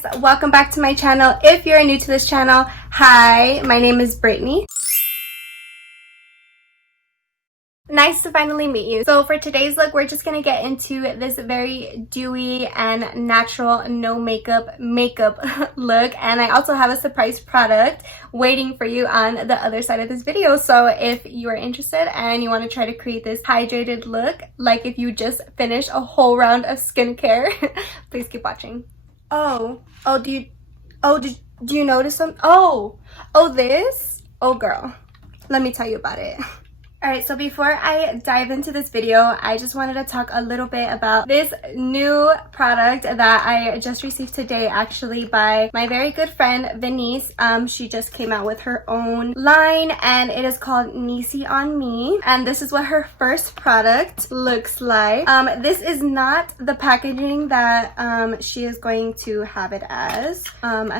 guys, welcome back to my channel. If you're new to this channel, hi, my name is Brittany. Nice to finally meet you. So for today's look, we're just gonna get into this very dewy and natural no makeup look, and I also have a surprise product waiting for you on the other side of this video. So if you are interested and you want to try to create this hydrated look like if you just finished a whole round of skincare, please keep watching. Do you notice some? This? Oh girl, let me tell you about it. Alright, so before I dive into this video, I just wanted to talk a little bit about this new product that I just received today, actually, by my very good friend, Venice. She just came out with her own line, and it is called NISEY on Me, and this is what her first product looks like. This is not the packaging that she is going to have it as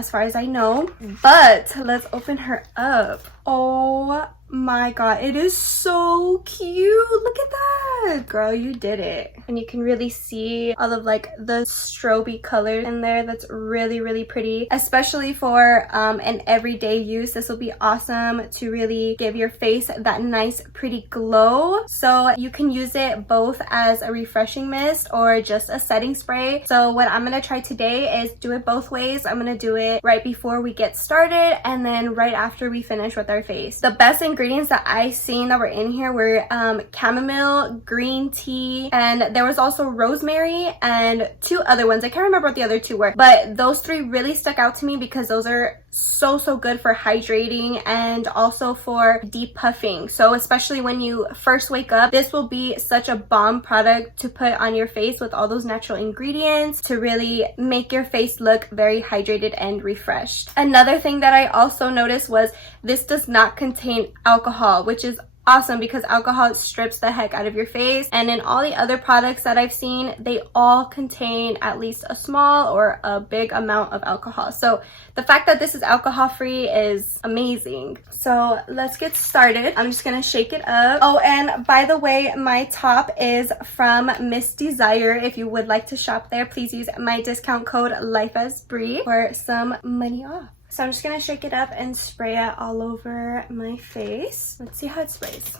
far as I know, but let's open her up. Oh my god, it is so cute. Look at that, girl, you did it. And you can really see all of like the stroby colors in there. That's really pretty, especially for an everyday use. This will be awesome to really give your face that nice pretty glow. So you can use it both as a refreshing mist or just a setting spray. So what I'm gonna try today is do it both ways. I'm gonna do it right before we get started and then right after we finish with our face. The best ingredients that I seen that were in here were chamomile, green tea, and there was also rosemary and two other ones. I can't remember what the other two were, but those three really stuck out to me because those are so good for hydrating and also for depuffing. So especially when you first wake up, this will be such a bomb product to put on your face with all those natural ingredients to really make your face look very hydrated and refreshed. Another thing that I also noticed was this does not contain alcohol, which is awesome because alcohol strips the heck out of your face, and in all the other products that I've seen, they all contain at least a small or a big amount of alcohol. So the fact that this is alcohol free is amazing. So let's get started. I'm just gonna shake it up. Oh, and by the way, my top is from Miss Desire. If you would like to shop there, please use my discount code LIFEASBREE for some money off. So I'm just gonna shake it up and spray it all over my face. Let's see how it sprays.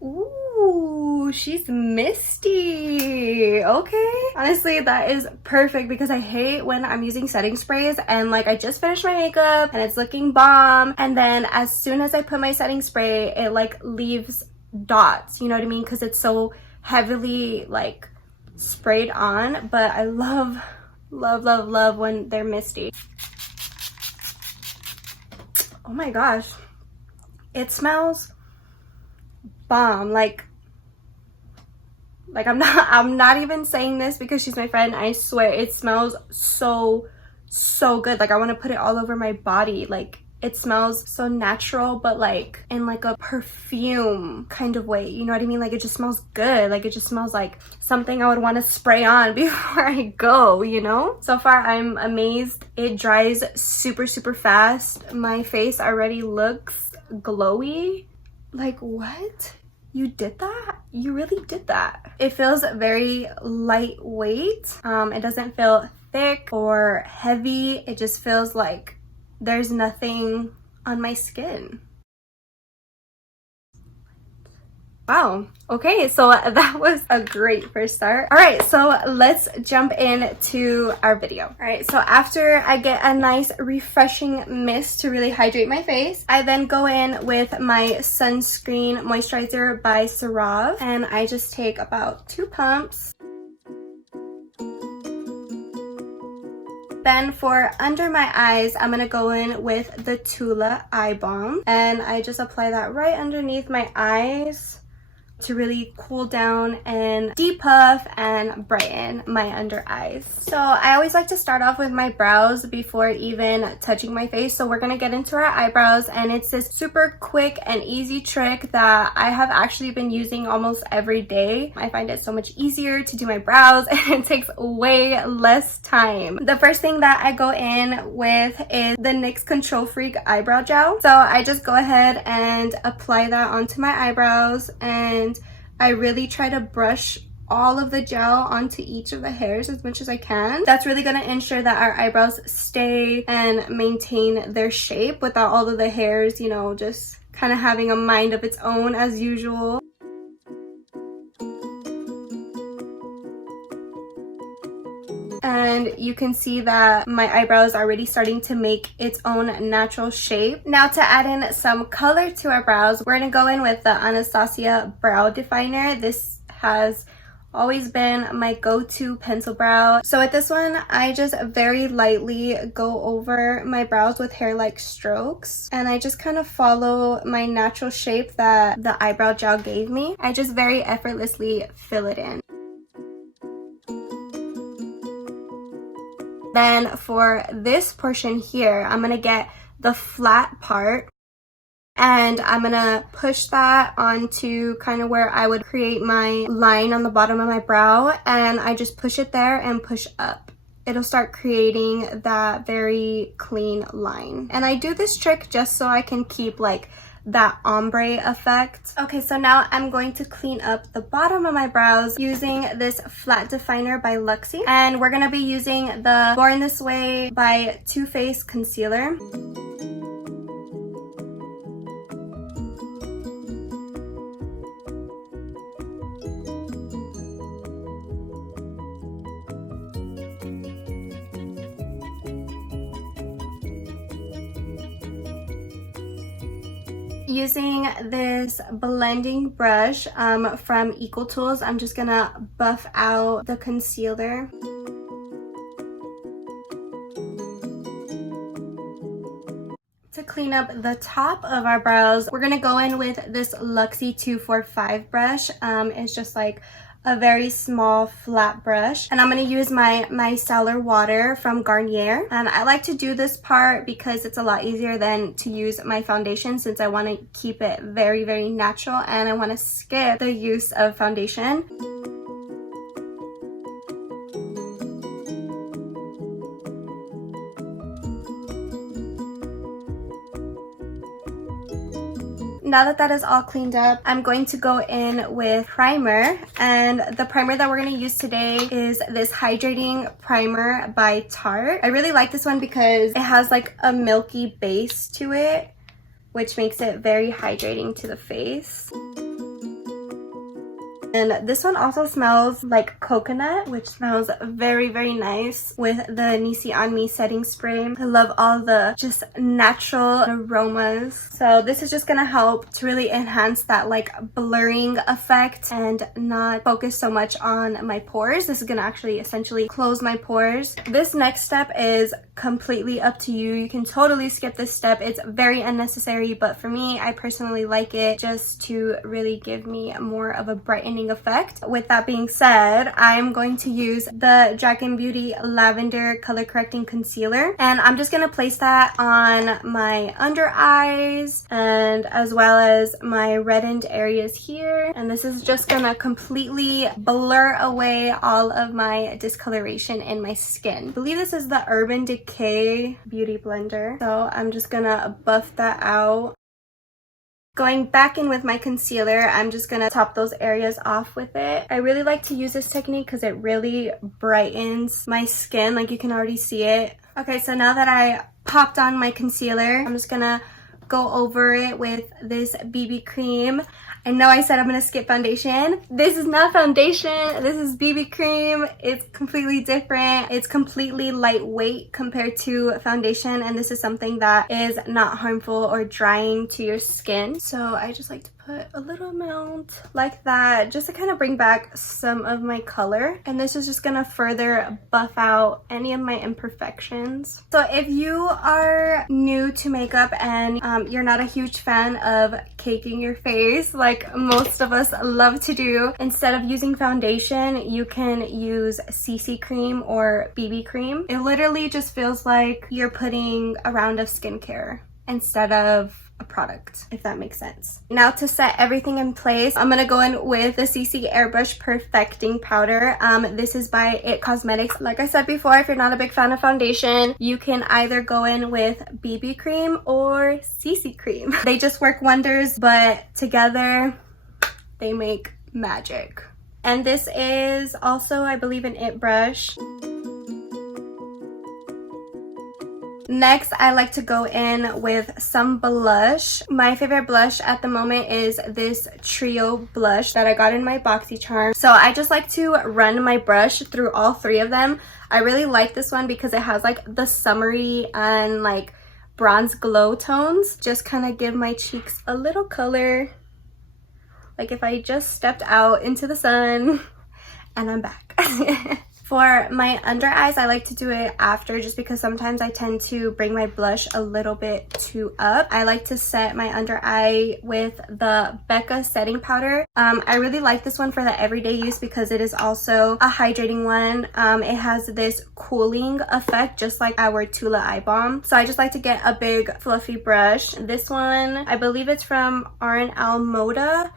Ooh, she's misty. Okay. Honestly, that is perfect because I hate when I'm using setting sprays and like I just finished my makeup and it's looking bomb, and then as soon as I put my setting spray, it like leaves dots, you know what I mean? Because it's so heavily like sprayed on, but I love when they're misty. Oh my gosh, it smells bomb. Like I'm not even saying this because she's my friend. I swear it smells so good. Like I want to put it all over my body. Like it smells so natural, but like in like a perfume kind of way, you know what I mean? Like it just smells good. Like it just smells like something I would want to spray on before I go, you know? So far I'm amazed. It dries super fast. My face already looks glowy. Like what? You did that? You really did that. It feels very lightweight. It doesn't feel thick or heavy. It just feels like there's nothing on my skin. Wow. Okay, so that was a great first start. All right, so let's jump into our video. All right, so after I get a nice refreshing mist to really hydrate my face, I then go in with my sunscreen moisturizer by CERAVE, and I just take about 2 pumps. Then for under my eyes, I'm gonna go in with the TULA eye balm, and I just apply that right underneath my eyes to really cool down and depuff and brighten my under eyes. So I always like to start off with my brows before even touching my face. So we're gonna get into our eyebrows, and it's this super quick and easy trick that I have actually been using almost every day. I find it so much easier to do my brows and it takes way less time. The first thing that I go in with is the NYX Control Freak eyebrow gel. So I just go ahead and apply that onto my eyebrows, and I really try to brush all of the gel onto each of the hairs as much as I can. That's really going to ensure that our eyebrows stay and maintain their shape without all of the hairs, you know, just kind of having a mind of its own as usual. And you can see that my eyebrow is already starting to make its own natural shape. Now to add in some color to our brows, we're going to go in with the Anastasia Brow Definer. This has always been my go-to pencil brow. So with this one, I just very lightly go over my brows with hair-like strokes, and I just kind of follow my natural shape that the eyebrow gel gave me. I just very effortlessly fill it in. Then for this portion here, I'm gonna get the flat part and I'm gonna push that onto kind of where I would create my line on the bottom of my brow, and I just push it there and push up. It'll start creating that very clean line. And I do this trick just so I can keep like that ombre effect. Okay, so now I'm going to clean up the bottom of my brows using this flat definer by LUXIE, and we're gonna be using the Born This Way by Too Faced concealer. Using this blending brush from Equal Tools, I'm just gonna buff out the concealer. To clean up the top of our brows, we're gonna go in with this LUXIE 245 brush. It's just like a very small flat brush, and I'm going to use my micellar water from Garnier. And I like to do this part because it's a lot easier than to use my foundation, since I want to keep it very, very natural and I want to skip the use of foundation. Now that that is all cleaned up, I'm going to go in with primer, and the primer that we're going to use today is this Hydrating Primer by Tarte. I really like this one because it has like a milky base to it, which makes it very hydrating to the face. And this one also smells like coconut, which smells very, very nice with the NISEY On Me setting spray. I love all the just natural aromas. So this is just gonna help to really enhance that like blurring effect and not focus so much on my pores. This is gonna actually essentially close my pores. This next step is completely up to you. You can totally skip this step. It's very unnecessary, but for me, I personally like it just to really give me more of a brightening effect. With that being said, I'm going to use the Dragun Beauty Lavender Color Correcting Concealer, and I'm just going to place that on my under eyes and as well as my reddened areas here. And this is just going to completely blur away all of my discoloration in my skin. I believe this is the Urban Decay Beauty Blender, so I'm just going to buff that out. Going back in with my concealer, I'm just gonna top those areas off with it. I really like to use this technique because it really brightens my skin, like you can already see it. Okay, so now that I popped on my concealer, I'm just gonna go over it with this BB cream. I know I said I'm gonna skip foundation. This is not foundation, this is BB cream. It's completely different. It's completely lightweight compared to foundation, and this is something that is not harmful or drying to your skin. So I just like to put a little amount like that just to kind of bring back some of my color, and this is just gonna further buff out any of my imperfections. So if you are new to makeup and you're not a huge fan of caking your face like most of us love to do, instead of using foundation, you can use CC cream or BB cream. It literally just feels like you're putting a round of skincare instead of a product, if that makes sense. Now to set everything in place, I'm gonna go in with the CC Airbrush Perfecting Powder. This is by It Cosmetics. Like I said before, if you're not a big fan of foundation, you can either go in with BB cream or CC cream. They just work wonders, but together they make magic. And this is also, I believe, an IT brush. Next, I like to go in with some blush. My favorite blush at the moment is this Trio blush that I got in my BoxyCharm. So I just like to run my brush through all three of them. I really like this one because it has like the summery and like bronze glow tones. Just kind of give my cheeks a little color. Like if I just stepped out into the sun and I'm back. For my under eyes, I like to do it after just because sometimes I tend to bring my blush a little bit too up. I like to set my under eye with the Becca setting powder. I really like this one for the everyday use because it is also a hydrating one. It has this cooling effect just like our Tula eye balm. So I just like to get a big fluffy brush. This one, I believe it's from R&L MODA.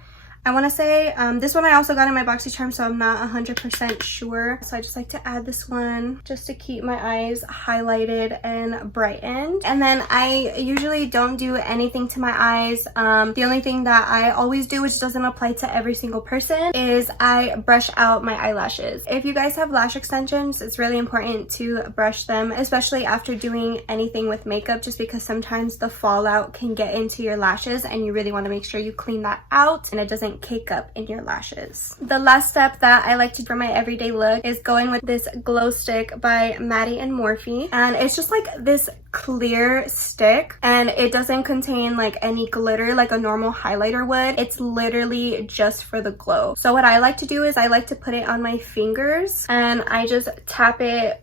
I want to say this one I also got in my BoxyCharm, so I'm not 100% sure. So I just like to add this one just to keep my eyes highlighted and brightened. And then I usually don't do anything to my eyes. The only thing that I always do, which doesn't apply to every single person, is I brush out my eyelashes. If you guys have lash extensions, it's really important to brush them, especially after doing anything with makeup, just because sometimes the fallout can get into your lashes and you really want to make sure you clean that out and it doesn't cake up in your lashes. The last step that I like to do for my everyday look is going with this glow stick by MADDIE and MORPHE, and it's just like this clear stick and it doesn't contain like any glitter like a normal highlighter would. It's literally just for the glow. So what I like to do is I like to put it on my fingers and I just tap it.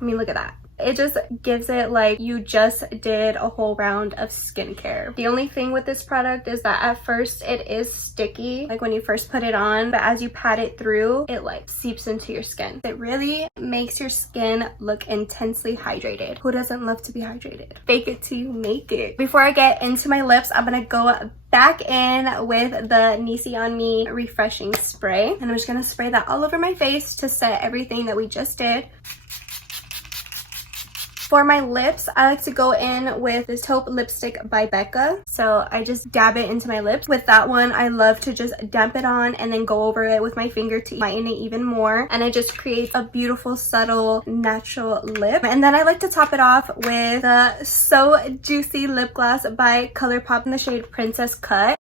I mean, look at that. It just gives it like you just did a whole round of skincare. The only thing with this product is that at first it is sticky, like when you first put it on, but as you pat it through, it like seeps into your skin. It really makes your skin look intensely hydrated. Who doesn't love to be hydrated? Fake it till you make it. Before I get into my lips, I'm gonna go back in with the NISEY on Me refreshing spray, and I'm just gonna spray that all over my face to set everything that we just did. For my lips, I like to go in with this taupe lipstick by Becca. So I just dab it into my lips. With that one, I love to just damp it on and then go over it with my finger to lighten it even more. And it just creates a beautiful, subtle, natural lip. And then I like to top it off with the So Juicy lip gloss by ColourPop in the shade Princess Cut.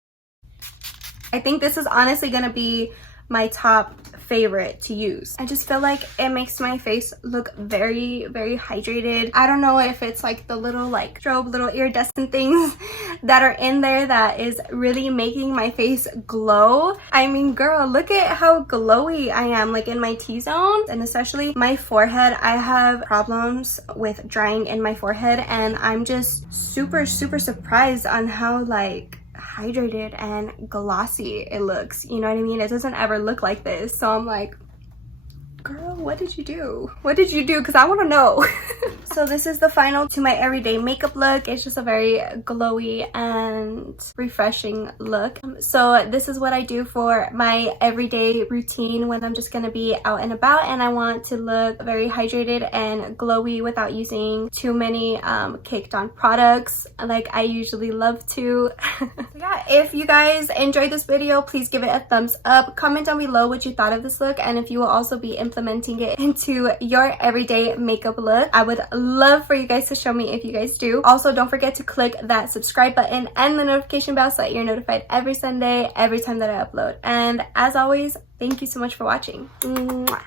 I think this is honestly going to be my top favorite to use. I just feel like it makes my face look very, very hydrated. I don't know if it's like the little like strobe, little iridescent things that are in there that is really making my face glow. I mean, girl, look at how glowy I am like in my T-zone, and especially my forehead. I have problems with drying in my forehead, and I'm just super, super surprised on how like hydrated and glossy it looks. You know what I mean? It doesn't ever look like this. So I'm like, girl, what did you do? What did you do? Because I want to know. So this is the final to my everyday makeup look. It's just a very glowy and refreshing look. So this is what I do for my everyday routine when I'm just going to be out and about and I want to look very hydrated and glowy without using too many caked on products like I usually love to. So yeah, if you guys enjoyed this video, please give it a thumbs up. Comment down below what you thought of this look and if you will also be implementing it into your everyday makeup look. I would love for you guys to show me if you guys do. Also, don't forget to click that subscribe button and the notification bell so that you're notified every Sunday, every time that I upload. And as always, thank you so much for watching. Mwah.